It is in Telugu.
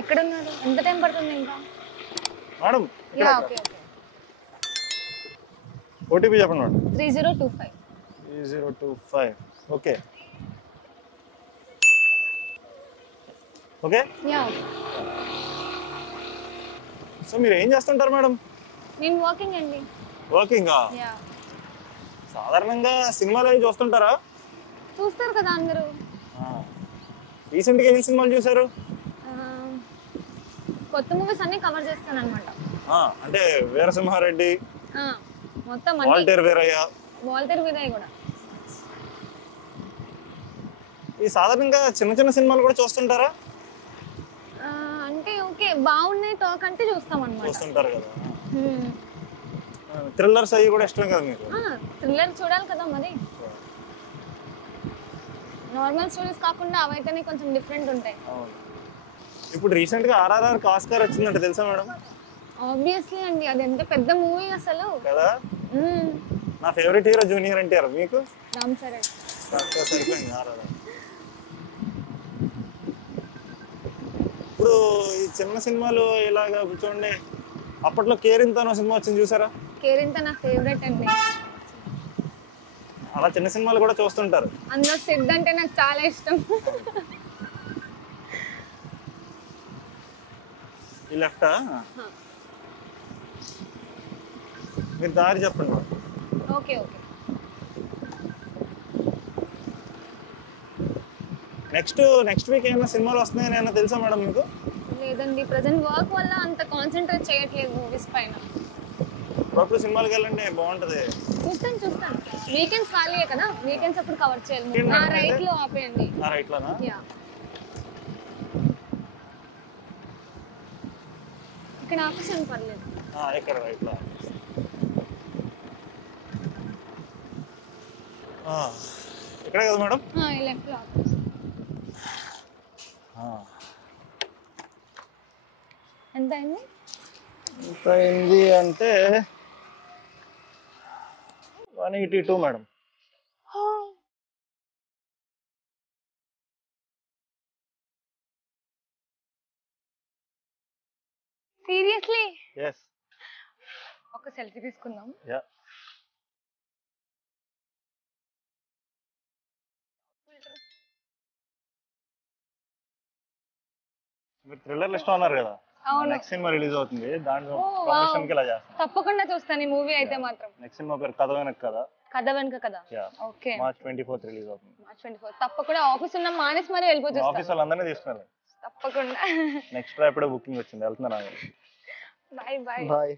ఎక్కడున్నారు? ఎంత టైం పడుతుంది ఇంకా? Madam yeah okay okay. OTP చెప్పండి madam. 3025. 3025. Okay okay. Yeah okay. So మీరు ఏం చేస్తుంటారు మేడం? నేను వాకింగ్ అండి. వాకింగా? యా. సాధారణంగా సినిమాలు అవి చూస్తుంటారా? చూస్తారు కదా అందరూ. రీసెంట్గా ఎన్ని సినిమాలు చూసారు? కొత్త మూవీస్ అన్ని కవర్ చేస్తాను అనమాట. అంటే వీరసింహారెడ్డి, మొత్తం వాల్టర్ వీరయ్య. వాల్టర్ వీరయ్య కూడా. ఈ సాధారణంగా చిన్న చిన్న సినిమాలు కూడా చూస్తుంటారా? అంటే ఓకే బాగున్నాయి టాక్ అంటే చూస్తాం అన్నమాట. చూస్తుంటారు కదా. థ్రిల్లర్స్ అవి కూడా ఇష్టమే కదా మీకు? థ్రిల్లర్ చూడాలి కదా మరి. నార్మల్ స్టోరీస్ కాకుండా అవైతేనే కొంచెం డిఫరెంట్ ఉంటాయి. ఇప్పుడు రీసెంట్ గా ఆర్ఆర్ఆర్ ఆస్కార్ వచ్చిందంటే తెలుసా మేడం? ఆబ్వియస్లీ అండి, అది ఎంత పెద్ద మూవీ అసలు కదా. నా ఫేవరెట్ హీరో జూనియర్ ఎన్టీఆర్. మీకు? రామ్ చరణ్. సరిపోయింది ఆర్ఆర్ఆర్. ఇప్పుడు ఈ చిన్న సినిమాలు ఇలాగా చూడండి, అప్పట్లో కేరింత అనే సినిమా వచ్చింది చూసారా? కేరింత నా ఫేవరెట్ అండి. అలా చిన్న సినిమాలు కూడా చూస్తుంటారు. అందులో సిద్ధ్ అంటే నాకు చాలా ఇష్టం. ఈ లెఫ్టా? మీరు దారి చెప్పండి. Okay okay. నెక్స్ట్ వీక్ ఏమైనా సినిమాలు వస్తున్నాయని ఏమైనా తెలుసా మేడం మీకు? లేదండి, ప్రెజెంట్ వర్క్ వల్ల అంత కాన్సన్ట్రేట్ చేయట్లేదు మూవీస్ పైన. అప్పుడు సినిమాలకి వెళ్ళండి, బాగుంటది. చూస్తాను. వీకెండ్స్ ఖాళీయే కదా, వీకెండ్స్ అప్పుడు కవర్ చేయాలి. నా రైట్ లో ఆపేయండి. నా రైట్ లోనా? యా. ఇక్కడ ఆపేసాను పర్లేదు. ఇక్కడ రైట్ లో. ఇక్కడ కదా మేడం? లెఫ్ట్ లో ఆపేసాను. ఎంత అయింది? ఎంత అయింది అంటే 182 మేడం. సీరియస్లీ? yes. ఒక సెల్ఫీ తీసుకుందాం. యా. మీరు థ్రిల్లర్ ఇష్టం అన్నారు కదా. నెక్స్ట్ సినిమా రిలీజ్ అవుతుంది, దాంట్లో ప్రమోషన్ కి ఇలా చేస్తాను. తప్పకుండా చూస్తాను ఈ మూవీ అయితే మాత్రం. నెక్స్ట్ సినిమా పేరు కథ వెనక కథ. కథ వెనక కథ. ఓకే. మార్చ్ 24 రిలీజ్ అవుతుంది. మార్చ్ 24. తప్పకుండా ఆఫీస్ ఉన్న మానేసి మరి వెళ్ళిపోవచ్చు. ఆఫీస్ వాళ్ళందరినీ తీసుకున్నారు. తప్పకుండా. నెక్స్ట్ ర్యాపిడో బుకింగ్ వచ్చింది, వెళ్తున్నాను. Bye bye. బాయ్.